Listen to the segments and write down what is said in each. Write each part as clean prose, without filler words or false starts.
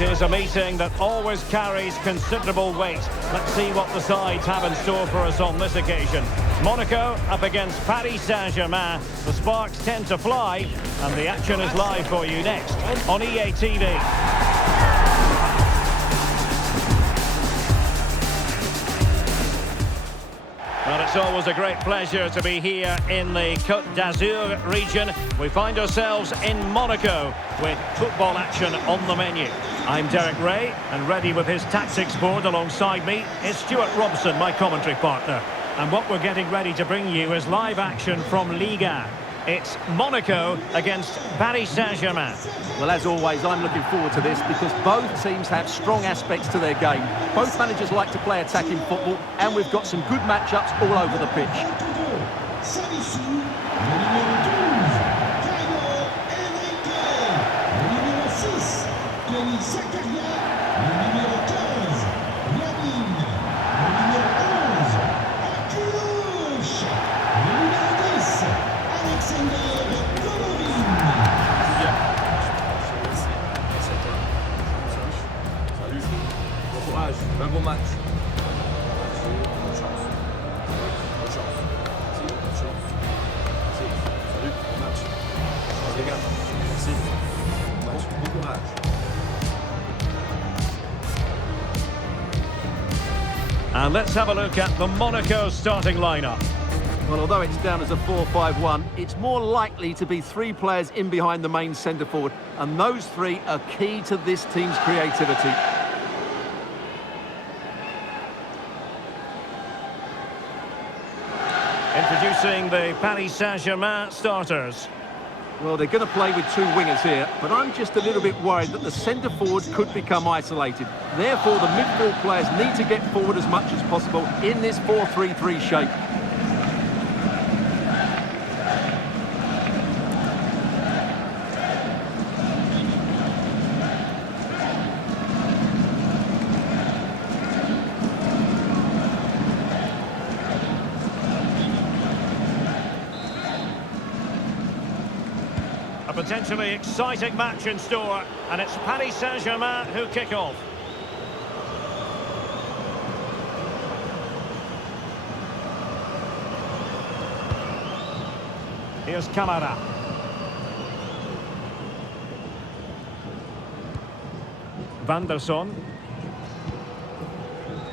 It is a meeting that always carries considerable weight. Let's see what the sides have in store for us on this occasion. Monaco up against Paris Saint-Germain. The sparks tend to fly, and the action is live for you next on EA TV. Well, it's always a great pleasure to be here in the Côte d'Azur region. We find ourselves in Monaco with football action on the menu. I'm Derek Ray, and ready with his tactics board alongside me is Stuart Robson, my commentary partner. And what we're getting ready to bring you is live action from Ligue. It's Monaco against Paris Saint-Germain. Well, as always, I'm looking forward to this because both teams have strong aspects to their game. Both managers like to play attacking football, and we've got some good matchups all over the pitch. Un bon match. And let's have a look at the Monaco starting lineup. Well, although it's down as a 4-5-1, it's more likely to be three players in behind the main centre-forward, and those three are key to this team's creativity. Introducing the Paris Saint-Germain starters. Well, they're going to play with two wingers here, but I'm just a little bit worried that the centre-forward could become isolated. Therefore, the midfield players need to get forward as much as possible in this 4-3-3 shape. A potentially exciting match in store, and it's Paris Saint-Germain who kick off. Here's Camara. Van der Son.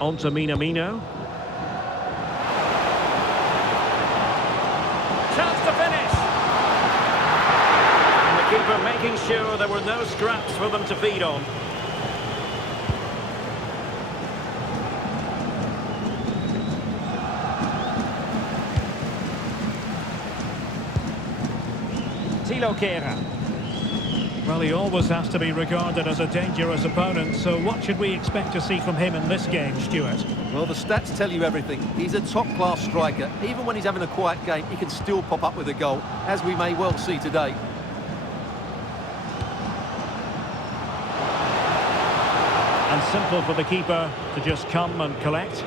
On to Minamino. Chance to finish. Keeper making sure there were no scraps for them to feed on. Thilo Kehrer. Well, he always has to be regarded as a dangerous opponent, so what should we expect to see from him in this game, Stuart? Well, the stats tell you everything. He's a top-class striker. Even when he's having a quiet game, he can still pop up with a goal, as we may well see today. And simple for the keeper to just come and collect.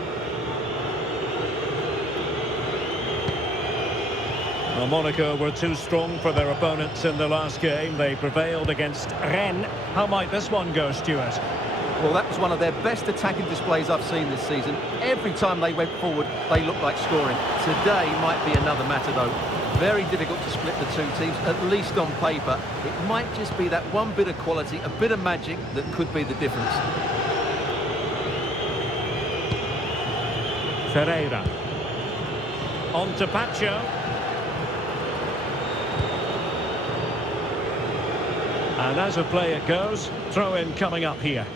Well, Monaco were too strong for their opponents in the last game. They prevailed against Rennes. How might this one go, Stuart? Well, that was one of their best attacking displays I've seen this season. Every time they went forward, they looked like scoring. Today might be another matter, though. Very difficult to split the two teams, at least on paper. It might just be that one bit of quality, a bit of magic that could be the difference. Ferreira. On to Pacho. And as a play it goes, throw in coming up here.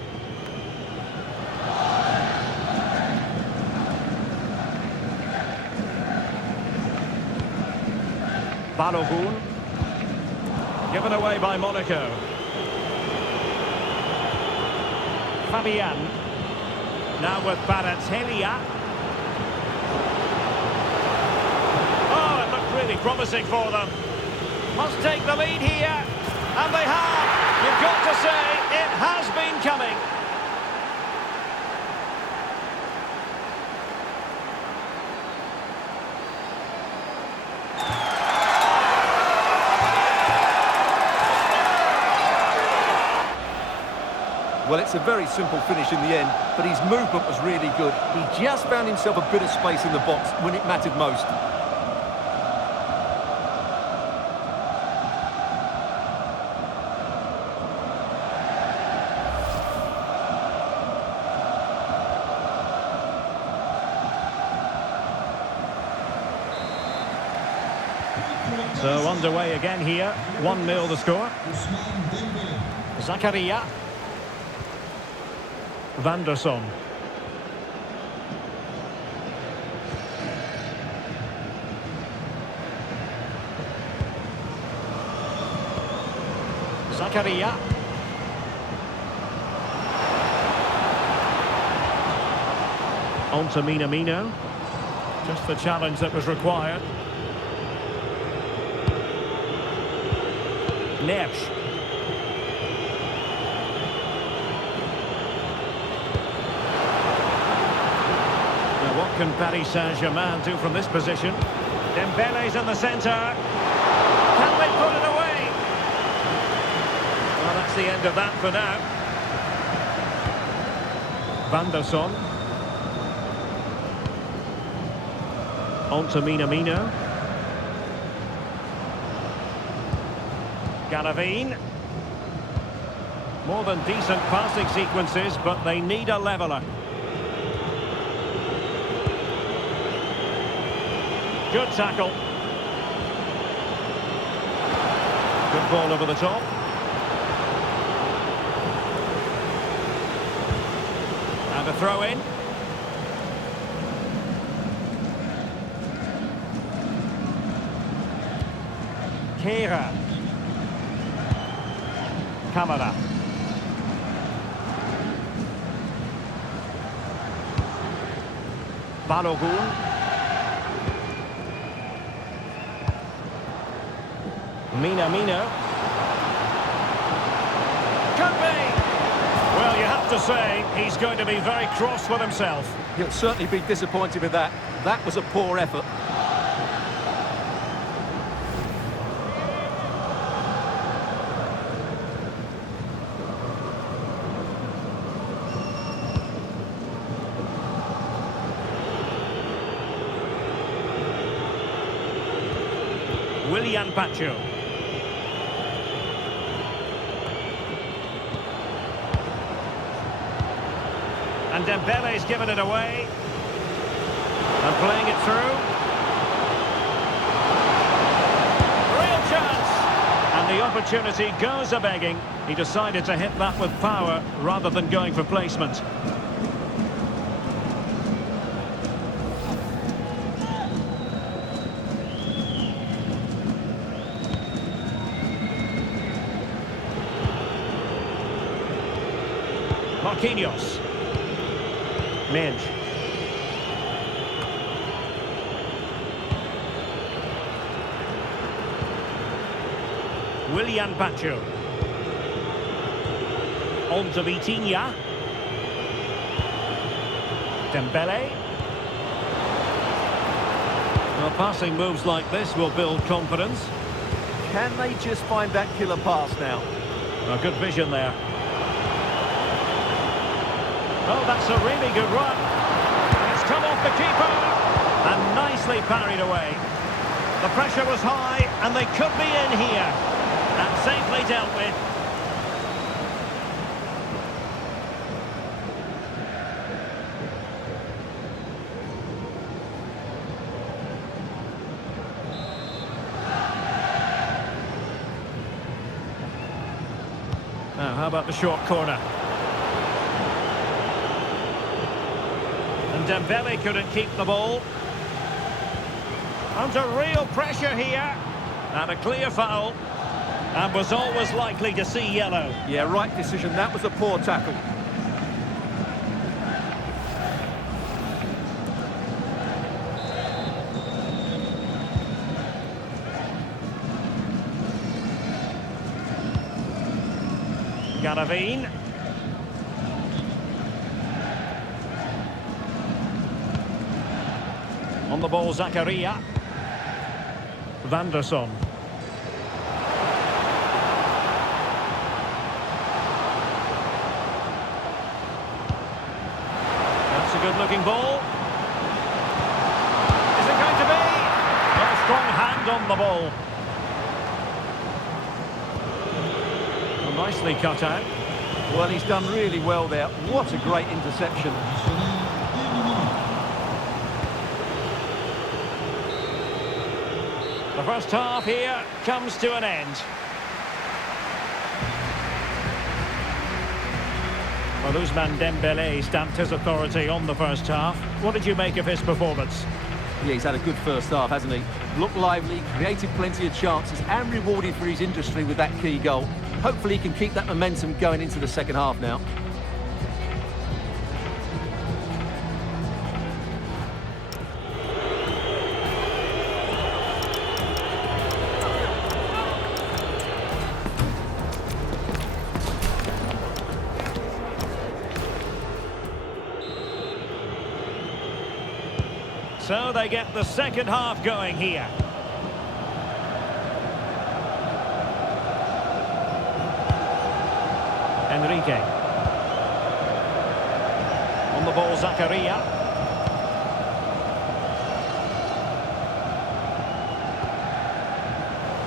Balogun. Given away by Monaco. Fabian. Now with Baratelia. Oh, it looked really promising for them. Must take the lead here. And they have. You've got to say, it has been coming. Well, it's a very simple finish in the end, but his movement was really good. He just found himself a bit of space in the box when it mattered most. So underway again here. 1-0 the score. Zakaria. Van der Son. Zakaria. On to Minamino. Just the challenge that was required. Neves. Now what can Paris Saint-Germain do from this position? Dembele's in the centre. Can they put it away? Well, that's the end of that for now. Van der Son. On to Minamino. Garavine. More than decent passing sequences, but they need a leveller. Good tackle. Good ball over the top. And a throw in. Kera. Camara. Balogun. Minamino. Could be. Well, you have to say, he's going to be very cross with himself. He'll certainly be disappointed with that. That was a poor effort. Willian Pacho. And Dembele's given it away. And playing it through. Real chance! And the opportunity goes a-begging. He decided to hit that with power rather than going for placement. Marquinhos. Minge. Willian Pacho. On to Vitinha. Dembele. Well, passing moves like this will build confidence. Can they just find that killer pass now? A good vision there. Oh, that's a really good run. It's come off the keeper. And nicely parried away. The pressure was high, and they could be in here. And safely dealt with. Now, how about the short corner? And Dembele couldn't keep the ball. Under real pressure here. And a clear foul. And was always likely to see yellow. Yeah, right decision. That was a poor tackle. Garavine. On the ball, Zakaria. Van der Son. looking ball. Is it going to be? A strong hand on the ball. Well, nicely cut out. Well, he's done really well there. What a great interception. The first half here comes to an end. Well, Ousmane Dembélé stamped his authority on the first half. What did you make of his performance? Yeah, he's had a good first half, hasn't he? Looked lively, created plenty of chances and rewarded for his industry with that key goal. Hopefully he can keep that momentum going into the second half now. So they get the second half going here. Enrique. On the ball, Zakaria.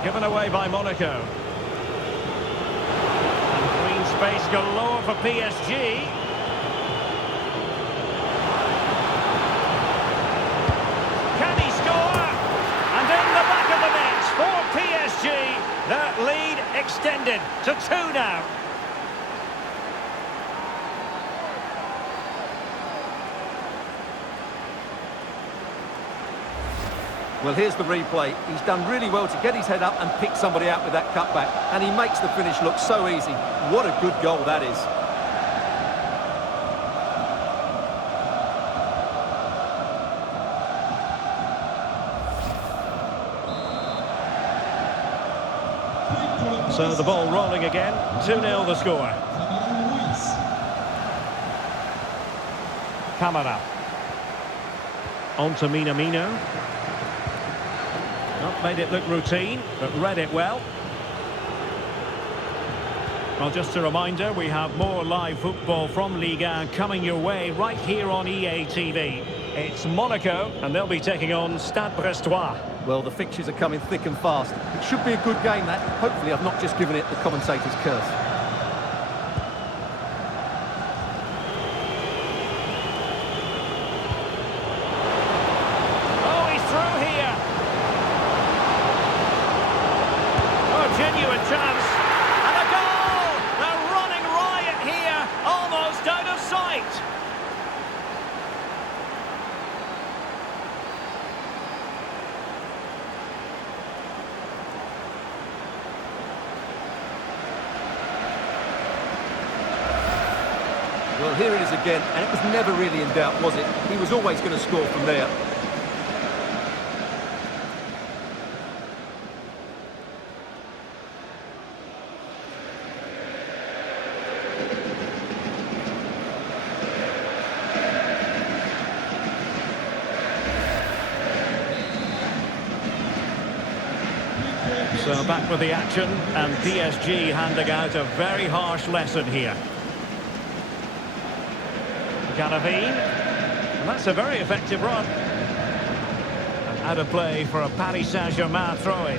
Given away by Monaco. And green space galore for PSG. Can he score? And in the back of the net for PSG. That lead extended to 2 now. Well, here's the replay. He's done really well to get his head up and pick somebody out with that cutback. And he makes the finish look so easy. What a good goal that is. So the ball rolling again. 2-0 the score. Camara. On to Minamino. Not made it look routine, but read it well. Well, just a reminder, we have more live football from Ligue 1 coming your way right here on EA TV. It's Monaco, and they'll be taking on Stade Brestois. Well, the fixtures are coming thick and fast. It should be a good game, that. Hopefully I've not just given it the commentator's curse. Genuine chance, and a goal! They're running riot here, almost out of sight. Well, here it is again, and it was never really in doubt, was it? He was always going to score from there. So back with the action, and PSG handing out a very harsh lesson here. Galavine, and that's a very effective run. And out of play for a Paris Saint-Germain throw-in.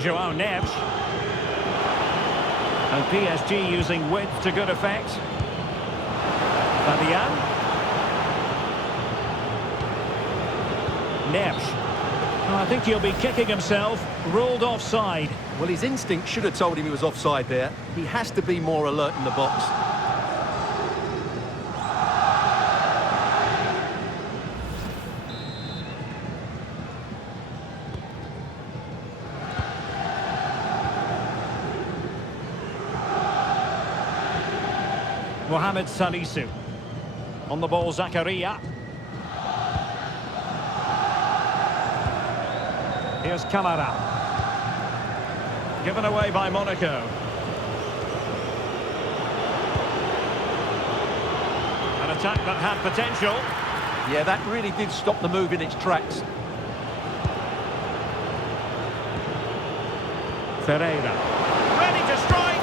João Neves. And PSG using width to good effect. Fabian. Neves. Oh, I think he'll be kicking himself. Ruled offside. Well, his instinct should have told him he was offside there. He has to be more alert in the box. Mohamed Salisu. On the ball, Zakaria. Here's Camara. Given away by Monaco. An attack that had potential. Yeah, that really did stop the move in its tracks. Pereira. Ready to strike!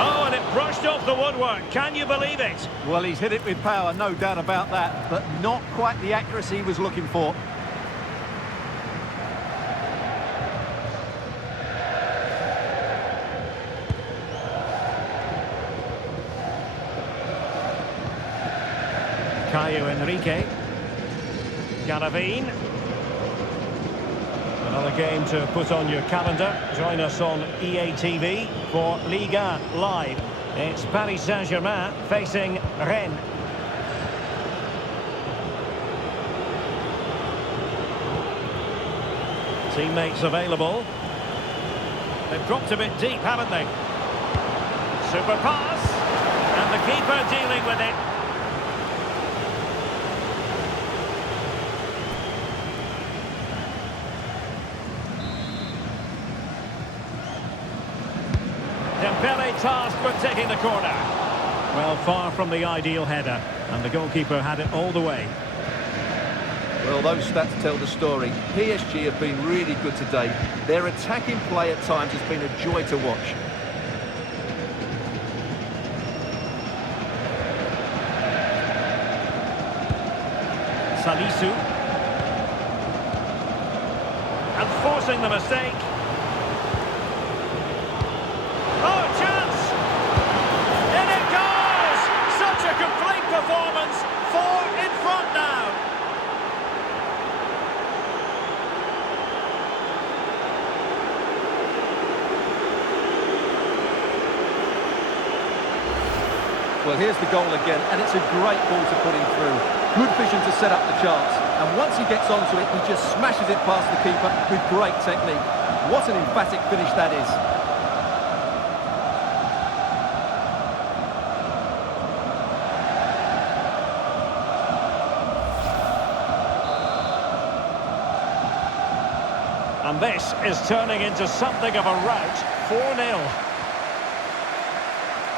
Oh, and it brushed off the woodwork. Can you believe it? Well, he's hit it with power, no doubt about that, but not quite the accuracy he was looking for. Caio Henrique. Garavine. Another game to put on your calendar. Join us on EA TV for Ligue Live. It's Paris Saint-Germain facing Rennes. Teammates available. They've dropped a bit deep, haven't they? Super pass. And the keeper dealing with it. Dembele tasked with taking the corner. Well, far from the ideal header, and the goalkeeper had it all the way. Well, those stats tell the story. PSG have been really good today. Their attacking play at times has been a joy to watch. Salisu. And forcing the mistake. Oh, chance! In it goes! Such a complete performance. 4 in front now. Well, here's the goal again, and it's a great ball to put him through. Good vision to set up the chance, and once he gets onto it, he just smashes it past the keeper with great technique. What an emphatic finish that is. And this is turning into something of a rout. 4-0.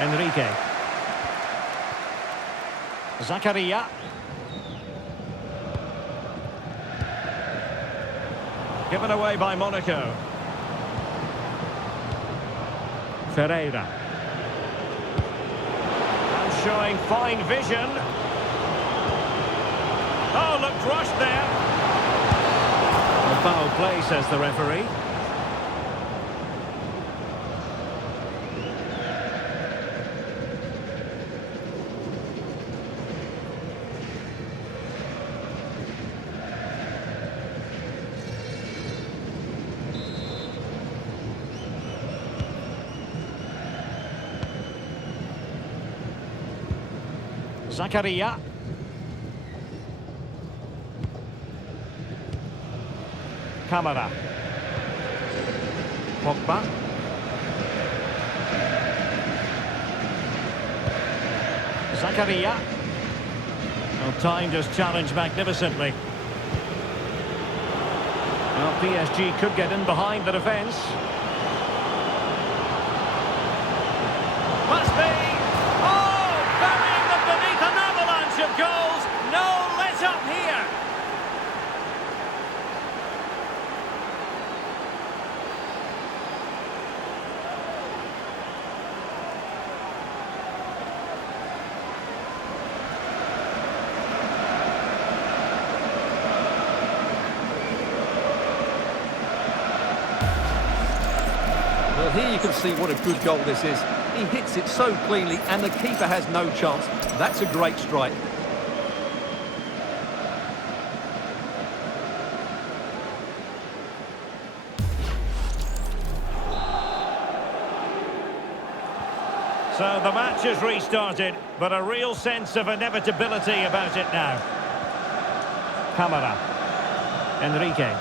Enrique. Zakaria. Given away by Monaco. Ferreira. And showing fine vision. Oh, looked rushed there. A foul play, says the referee. Zakaria. Camara. Pogba. Zakaria. Well, timed his challenge magnificently. Well, PSG could get in behind the defence. Must be. Oh, burying them beneath an avalanche of goals. No let up here. Well, here you can see what a good goal this is. He hits it so cleanly and the keeper has no chance. That's a great strike. So the match has restarted, but a real sense of inevitability about it now. Camara. Enrique.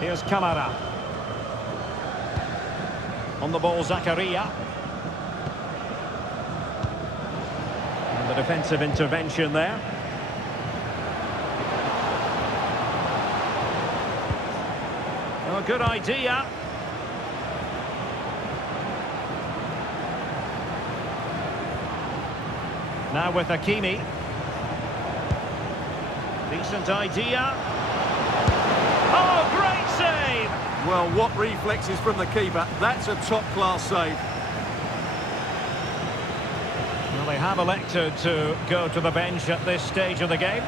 Here's Camara. On the ball, Zakaria. And the defensive intervention there. Oh, good idea. Now with Hakimi. Decent idea. Oh, great save! Well, what reflexes from the keeper. That's a top-class save. Well, they have elected to go to the bench at this stage of the game.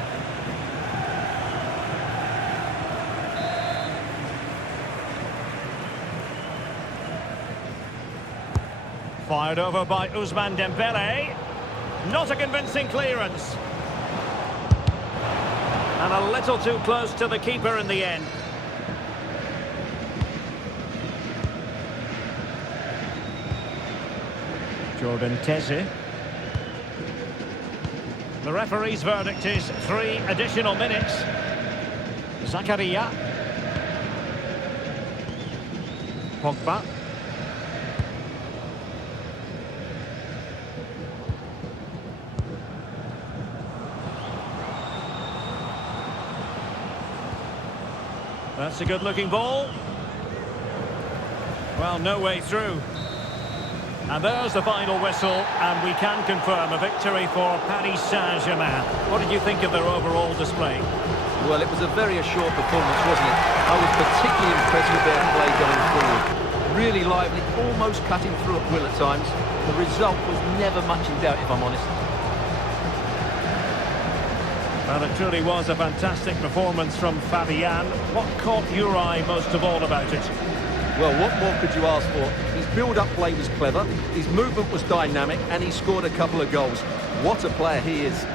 Fired over by Ousmane Dembele. Not a convincing clearance. And a little too close to the keeper in the end. Jordan Teze. The referee's verdict is 3 additional minutes. Zakaria. Pogba. That's a good-looking ball. Well, no way through. And there's the final whistle, and we can confirm a victory for Paris Saint-Germain. What did you think of their overall display? Well, it was a very assured performance, wasn't it? I was particularly impressed with their play going forward. Really lively, almost cutting through at will at times. The result was never much in doubt, if I'm honest. Well, it truly was a fantastic performance from Fabian. What caught your eye most of all about it? Well, what more could you ask for? His build-up play was clever, his movement was dynamic, and he scored a couple of goals. What a player he is.